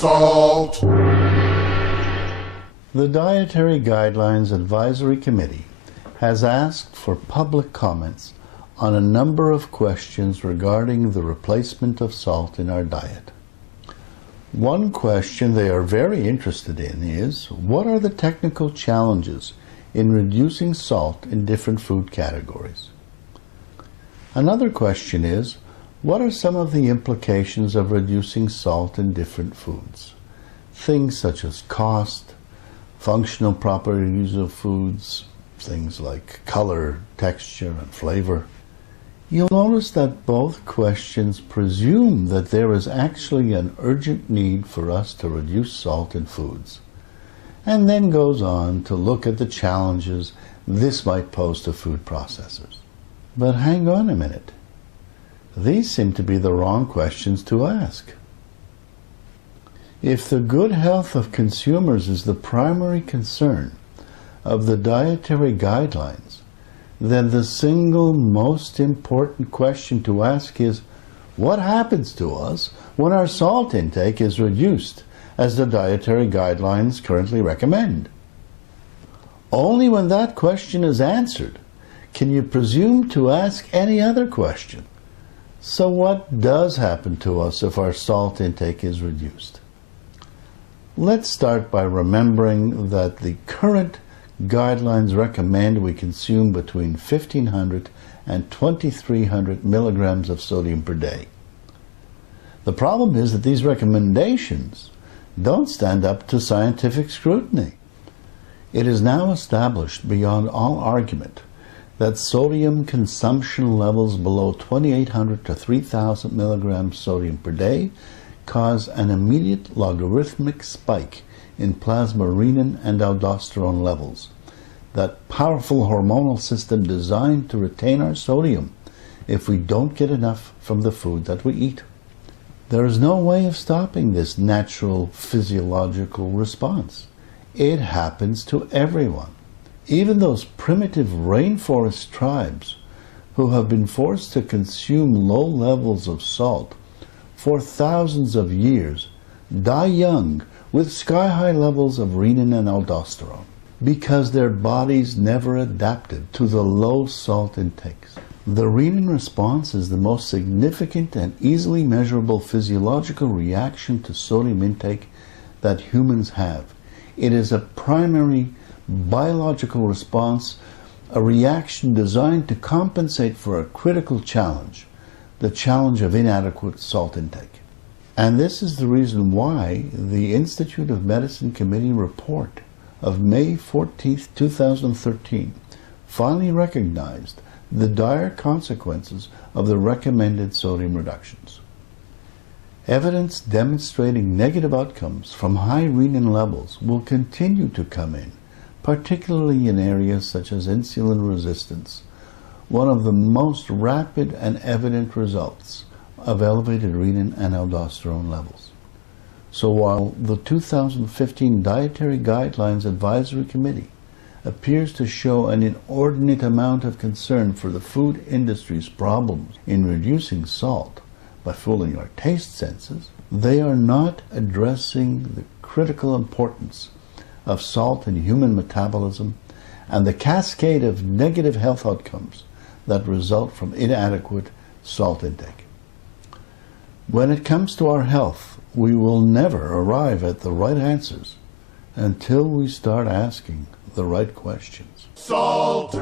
Salt! The Dietary Guidelines Advisory Committee has asked for public comments on a number of questions regarding the replacement of salt in our diet. One question they are very interested in is, what are the technical challenges in reducing salt in different food categories? Another question is, what are some of the implications of reducing salt in different foods? Things such as cost, functional properties of foods, things like color, texture, and flavor. You'll notice that both questions presume that there is actually an urgent need for us to reduce salt in foods, and then goes on to look at the challenges this might pose to food processors. But hang on a minute. These seem to be the wrong questions to ask. If the good health of consumers is the primary concern of the dietary guidelines, then the single most important question to ask is, what happens to us when our salt intake is reduced, as the dietary guidelines currently recommend? Only when that question is answered can you presume to ask any other question. So what does happen to us if our salt intake is reduced? Let's start by remembering that the current guidelines recommend we consume between 1,500 and 2,300 milligrams of sodium per day. The problem is that these recommendations don't stand up to scientific scrutiny. It is now established beyond all argument that sodium consumption levels below 2,800 to 3,000 milligrams sodium per day cause an immediate logarithmic spike in plasma renin and aldosterone levels, that powerful hormonal system designed to retain our sodium if we don't get enough from the food that we eat. There is no way of stopping this natural physiological response. It happens to everyone. Even those primitive rainforest tribes who have been forced to consume low levels of salt for thousands of years die young with sky-high levels of renin and aldosterone because their bodies never adapted to the low salt intakes. The renin response is the most significant and easily measurable physiological reaction to sodium intake that humans have. It is a primary biological response, a reaction designed to compensate for a critical challenge, the challenge of inadequate salt intake. And this is the reason why the Institute of Medicine Committee report of May 14, 2013 finally recognized the dire consequences of the recommended sodium reductions. Evidence demonstrating negative outcomes from high renin levels will continue to come in, particularly in areas such as insulin resistance, one of the most rapid and evident results of elevated renin and aldosterone levels. So while the 2015 Dietary Guidelines Advisory Committee appears to show an inordinate amount of concern for the food industry's problems in reducing salt by fooling our taste senses, they are not addressing the critical importance of salt in human metabolism and the cascade of negative health outcomes that result from inadequate salt intake. When it comes to our health, we will never arrive at the right answers until we start asking the right questions. Salt!